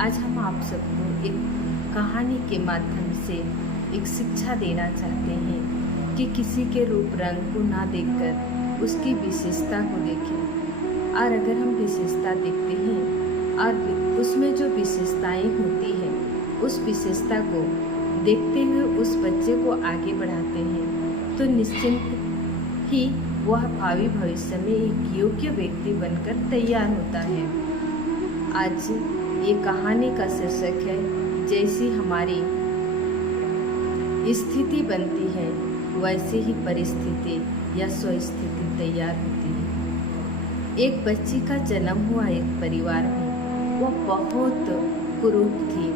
आज हम आप सबको एक कहानी के माध्यम से एक शिक्षा देना चाहते हैं कि किसी के रूप रंग को ना देखकर उसकी विशेषता को देखें। और अगर हम विशेषता देखते हैं और उसमें जो विशेषताएं होती हैं उस विशेषता को देखते हुए उस बच्चे को आगे बढ़ाते हैं तो निश्चिंत ही वह भावी भविष्य में एक योग्य व्यक्ति बनकर तैयार होता है। आज ये कहानी का शीर्षक है जैसी हमारी स्थिति बनती है वैसे ही परिस्थिति या स्वस्थिति तैयार होती है। एक बच्ची का जन्म हुआ एक परिवार में। वह बहुत कुरूप थी।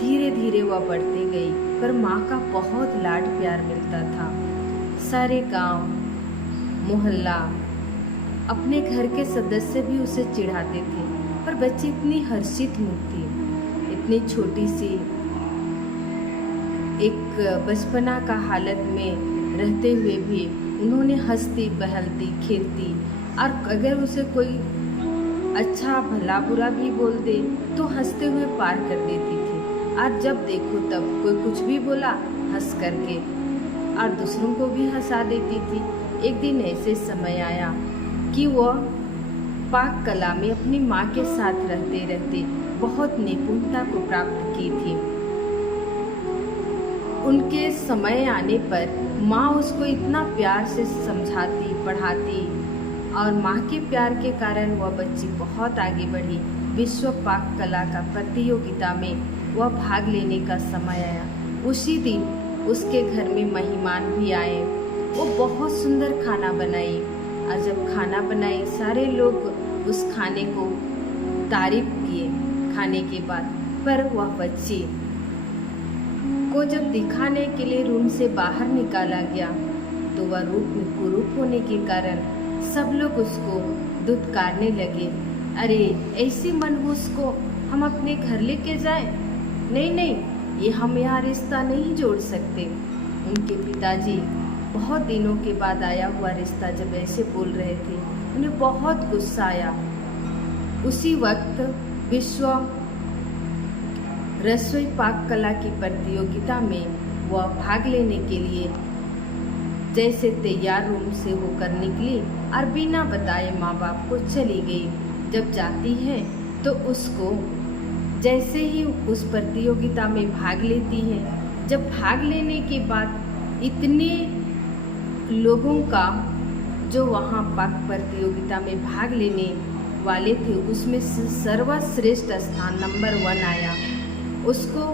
धीरे धीरे वह बढ़ती गई पर माँ का बहुत लाड प्यार मिलता था। सारे गांव, मोहल्ला, अपने घर के सदस्य भी उसे चिढ़ाते थे पर बच्ची इतनी हर्षित मुख थी। इतनी छोटी सी एक बचपना का हालत में रहते हुए भी उन्होंने हंसती बहलती खेलती और अगर उसे कोई अच्छा भला बुरा भी बोल दे तो हंसते हुए पार कर देती थी। और जब देखो तब कोई कुछ भी बोला हंस करके और दूसरों को भी हंसा देती थी। एक दिन ऐसे समय आया कि वह पाक कला में अपनी माँ के साथ रहते रहते बहुत निपुणता को प्राप्त की थी। उनके समय आने पर माँ उसको इतना प्यार से समझाती पढ़ाती और माँ के प्यार के कारण वह बच्ची बहुत आगे बढ़ी। विश्व पाक कला का प्रतियोगिता में वह भाग लेने का समय आया। उसी दिन उसके घर में मेहमान भी आए। वो बहुत सुंदर खाना बनाई और जब खाना बनाई सारे लोग उस खाने को तारीफ किए खाने के बाद। पर वह बच्ची को जब दिखाने के लिए रूम से बाहर निकाला गया तो वह रूप में कुरूप होने के कारण सब लोग उसको दुत्कारने लगे। अरे ऐसी मनहूस को हम अपने घर लेके जाएं? नहीं नहीं, ये हम यहाँ रिश्ता नहीं जोड़ सकते। उनके पिताजी बहुत दिनों के बाद आया हुआ रिश्ता जब ऐसे बोल रहे थे उन्हें बहुत गुस्सा आया। उसी वक्त विश्व रसोई पाक कला की प्रतियोगिता में वह भाग लेने के लिए जैसे तैयार रूम से होकर निकली और बिना बताए माँ बाप को चली गई। जब जाती है तो उसको जैसे ही उस प्रतियोगिता में भाग लेती है, जब भाग लेने के बाद इतने लोगों का जो वहाँ पाक प्रतियोगिता में भाग लेने वाले थे उसमें सर्वश्रेष्ठ स्थान नंबर 1 आया। उसको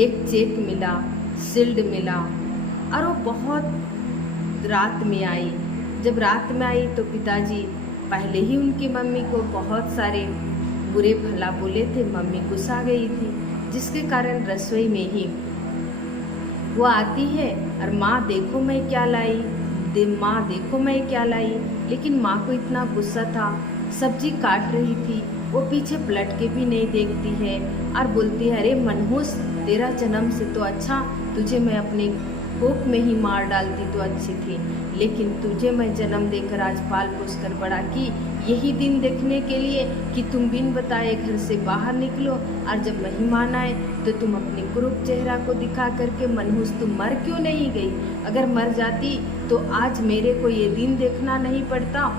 एक चेक मिला, शील्ड मिला और वो बहुत रात में आई। जब रात में आई तो पिताजी पहले ही उनकी मम्मी को बहुत सारे बुरे भला बोले थे। मम्मी गुस्सा गई थी जिसके कारण रसोई में ही वो आती है और माँ देखो मैं क्या लाई, माँ देखो मैं क्या लाई। लेकिन माँ को इतना गुस्सा था, सब्जी काट रही थी, वो पीछे पलट के भी नहीं देखती है और बोलती है अरे मनहूस, तेरा जन्म से तो अच्छा तुझे मैं अपने कोख में ही मार डालती तो अच्छी थी, लेकिन तुझे मैं जन्म देकर आज पाल पोस कर बड़ा की यही दिन देखने के लिए कि तुम बिन बताए घर से बाहर निकलो और जब मेहमान आए तो तुम अपने कुरूप चेहरा को दिखा करके मनहूस तुम मर क्यों नहीं गई? अगर मर जाती तो आज मेरे को ये दिन देखना नहीं पड़ता।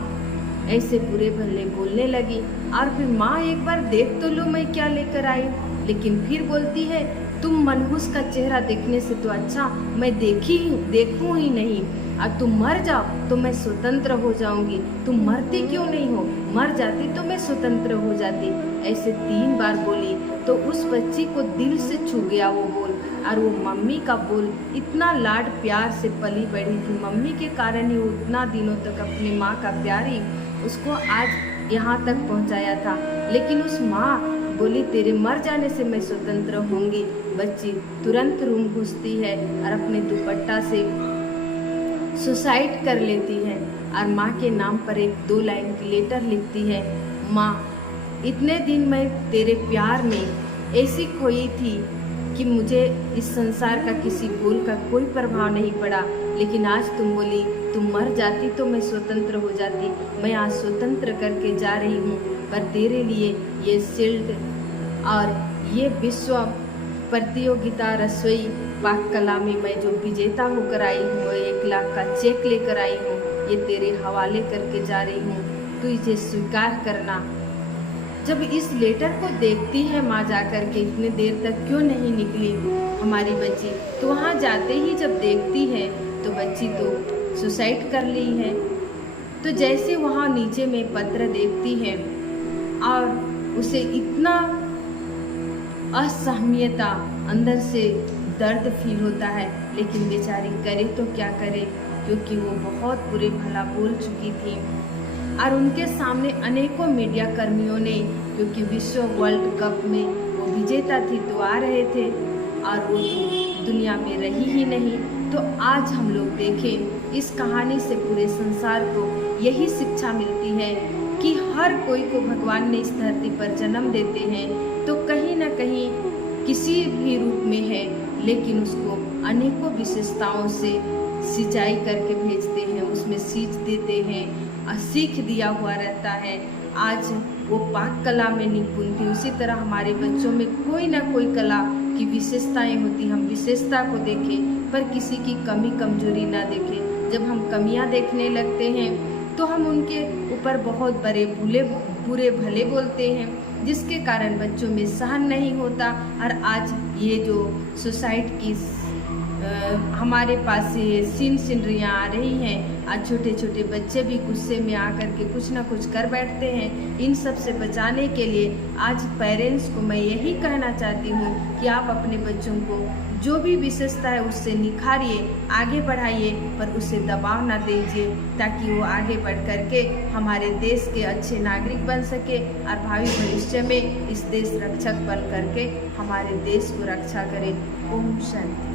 ऐसे बुरे भले बोलने लगी और फिर माँ एक बार देख तो लो मैं क्या लेकर आई। लेकिन फिर बोलती है तुम मनहूस का चेहरा देखने से तो अच्छा मैं देखूं ही नहीं और तुम मर जाओ तो मैं स्वतंत्र हो जाऊंगी। तुम मरती क्यों नहीं हो? मर जाती तो मैं स्वतंत्र हो जाती। ऐसे 3 बार बोली तो उस बच्ची को दिल से छू गया वो बोल। और वो मम्मी का बोल इतना लाड प्यार से पली बढ़ी थी। मम्मी के कारण ही वो इतना दिनों तक अपनी माँ का प्यार ही उसको आज यहाँ तक पहुँचाया था। लेकिन उस माँ बोली तेरे मर जाने से मैं स्वतंत्र होंगी। बच्ची तुरंत रूम घुसती है और अपने दुपट्टा से सुसाइड कर लेती है और माँ के नाम पर एक 2 लाइन की लेटर लिखती है। माँ, इतने दिन मैं तेरे प्यार में ऐसी खोई थी कि मुझे इस संसार का किसी बोल का कोई प्रभाव नहीं पड़ा, लेकिन आज तुम बोली तुम मर जाती तो मैं स्वतंत्र हो जाती। मैं आज स्वतंत्र करके जा रही हूँ पर तेरे लिए ये शील्ड और ये विश्व प्रतियोगिता रसोई पाक कला में मैं जो विजेता होकर आई हूँ, 1 लाख का चेक लेकर आई हूँ, ये तेरे हवाले करके जा रही हूँ, तू इसे स्वीकार करना। जब इस लेटर को देखती है माँ जा कर के, इतने देर तक क्यों नहीं निकली हमारी बच्ची, तो वहाँ जाते ही जब देखती है तो बच्ची तो सुसाइड कर ली है। तो जैसे वहाँ नीचे में पत्र देखती है और उसे इतना असहनीयता, अंदर से दर्द फील होता है, लेकिन बेचारी करे तो क्या करे, क्योंकि वो बहुत बुरे भला बोल चुकी थी। और उनके सामने अनेकों मीडिया कर्मियों ने, क्योंकि विश्व वर्ल्ड कप में वो विजेता थी तो आ रहे थे और वो तो दुनिया में रही ही नहीं। तो आज हम लोग देखें, इस कहानी से पूरे संसार को यही शिक्षा मिलती है कि हर कोई को भगवान ने इस धरती पर जन्म देते हैं तो कहीं ना कहीं किसी भी रूप में है, लेकिन उसको अनेकों विशेषताओं से सिंचाई करके भेजते हैं, उसमें सींच देते हैं और सीख दिया हुआ रहता है। आज वो पाक कला में निपुण थी, उसी तरह हमारे बच्चों में कोई ना कोई कला की विशेषताएं होती। हम विशेषता को देखें पर किसी की कमी कमजोरी ना देखें। जब हम कमियां देखने लगते हैं तो हम उनके ऊपर बहुत बुरे भले बोलते हैं, जिसके कारण बच्चों में सहन नहीं होता। और आज ये जो सुसाइड की हमारे पास ये सीनरियाँ आ रही हैं, आज छोटे छोटे बच्चे भी गुस्से में आकर के कुछ ना कुछ कर बैठते हैं। इन सब से बचाने के लिए आज पेरेंट्स को मैं यही कहना चाहती हूँ कि आप अपने बच्चों को जो भी विशेषता है उससे निखारिए, आगे बढ़ाइए, पर उसे दबाव ना दीजिए, ताकि वो आगे बढ़ करके हमारे देश के अच्छे नागरिक बन सके और भावी भविष्य में इस देश रक्षक बन करके हमारे देश को रक्षा करे। ओम शांति।